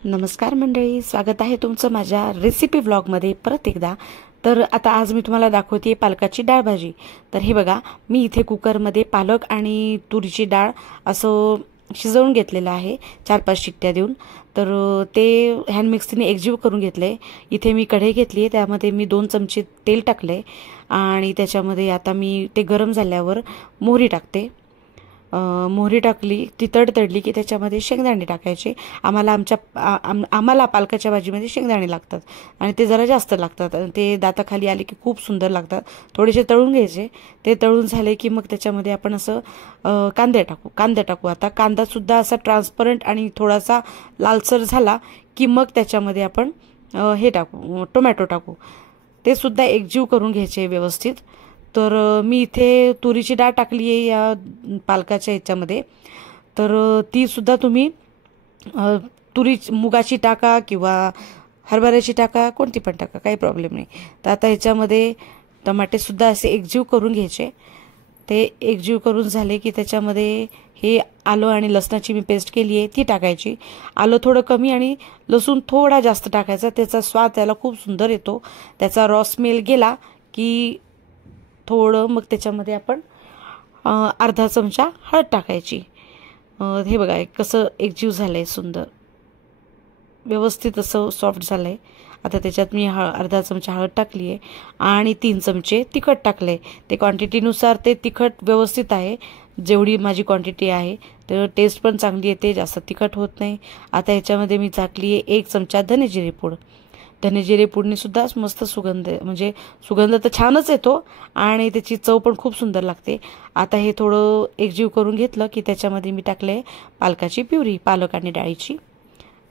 नमस्कार मंडळी, स्वागत आहे तुमचं माझ्या रेसिपी व्लॉगमध्ये परत एकदा। तर आता आज मी तुम्हाला दाखवते पालकाची डाळ भाजी। तर हे बघा, मी इथे कुकरमध्ये पालक आणि तुरीची डाळ असं शिजवून घेतलेलं आहे 4-5 शिट्ट्या देऊन। तर ते हँड मिक्सरने एकजीव करून घेतले। इथे मी कढई घेतली आहे, त्यामध्ये मी 2 चमचे तेल टाकले आणि त्याच्यामध्ये आता मी ते गरम झाल्यावर मोहरी टाकते। मोहरी टाकली, ती तडतडली की त्याच्यामध्ये शेंगदाणे टाकायचे। आम्हाला पालकाच्या भाजीमध्ये शेंगदाणे लागतात आणि ते जरा जास्त लागतात आणि ते दाताखाली आले की खूप सुंदर लागतात। थोडेसे तळून घ्यायचे। ते तळून झाले की मग त्याच्यामध्ये आपण असं कांदे टाकू। आता कांदा सुद्धा असा ट्रान्सपरंट आणि थोडासा लालसर झाला की मग त्याच्यामध्ये आपण हे टाकू, टोमॅटो टाकू। ते सुद्धा एकजीव करून घ्यायचे व्यवस्थित। तर मी इथे तुरीची डाळ टाकली आहे या पालकाच्या ह्याच्यामध्ये। तर ती सुद्धा तुम्ही मुगाची टाका किंवा हरभऱ्याची टाका, कोणती पण टाका, काही प्रॉब्लेम नाही। तर आता ह्याच्यामध्ये टमाटे सुद्धा असे एकजीव करून घ्यायचे। ते एकजीव करून झाले की त्याच्यामध्ये हे आलं आणि लसणाची मी पेस्ट केली आहे ती टाकायची। आलं थोडं कमी आणि लसूण थोडा जास्त टाकायचा, त्याचा स्वाद त्याला खूप सुंदर येतो। त्याचा रॉ स्मेल गेला की थोडं मग त्याच्यामध्ये आपण अर्धा चमचा हळद टाकायची। हे बघा कसं एकजीव झालंय, सुंदर व्यवस्थित असं सॉफ्ट झालंय। आता त्याच्यात मी अर्धा चमचा हळद टाकली आहे आणि 3 चमचे तिखट टाकले। ते क्वांटिटीनुसार ते तिखट व्यवस्थित आहे, जेवढी माझी क्वांटिटी आहे। तर टेस्ट पण चांगली येते, जास्त तिखट होत नाही। आता ह्याच्यामध्ये मी टाकली आहे 1 चमचा धने जिरे पूड। धने जिरे पूडने सुद्धा मस्त सुगंध, म्हणजे सुगंध तर छानच येतो आणि त्याची चव पण खूप सुंदर लागते। आता हे थोडं एकजीव करून घेतलं की त्याच्यामध्ये मी टाकले पालकाची प्युरी, पालक आणि डाळीची।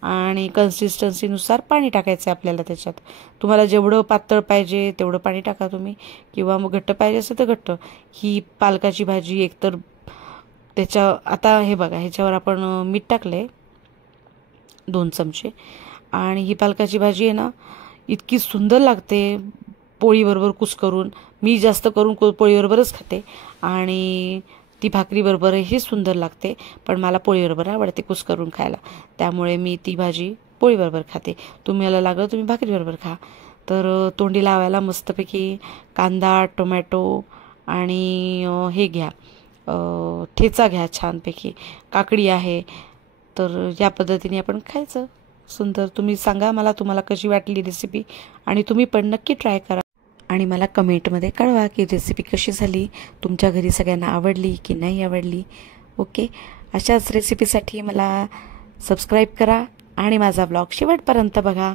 आणि कन्सिस्टन्सीनुसार पाणी टाकायचं आहे आपल्याला त्याच्यात। तुम्हाला जेवढं पातळ पाहिजे तेवढं पाणी टाका तुम्ही, किंवा मग घट्ट पाहिजे असेल तर घट्ट। ही पालकाची भाजी एकतर आता हे बघा, ह्याच्यावर आपण मीठ टाकले 2 चमचे। आणि ही पालकाची भाजी आहे ना, इतकी सुंदर लागते पोळीबरोबर कुस्करून। मी जास्त करून पोळीबरोबरच खाते आणि ती भाकरीबरोबरही सुंदर लागते, पण मला पोळीबरोबर आवडते कुस्करून खायला, त्यामुळे मी ती भाजी पोळीबरोबर खाते। तुम्हाला लागलं तुम्ही भाकरीबरोबर खा। तर तोंडी लावायला मस्तपैकी कांदा, टोमॅटो आणि हे घ्या, ठेचा घ्या छानपैकी, काकडी आहे। तर या पद्धतीने आपण खायचं सुंदर। तुम्ही सांगा मला तुम्हाला कशी वाटली रेसिपी, आणि तुम्ही पण नक्की ट्राय करा आणि मला कमेंटमध्ये कळवा की रेसिपी कशी झाली, तुमच्या घरी सगळ्यांना आवडली की नाही आवडली। ओके, अशाच रेसिपीसाठी मला सबस्क्राईब करा आणि माझा ब्लॉग शेवटपर्यंत बघा।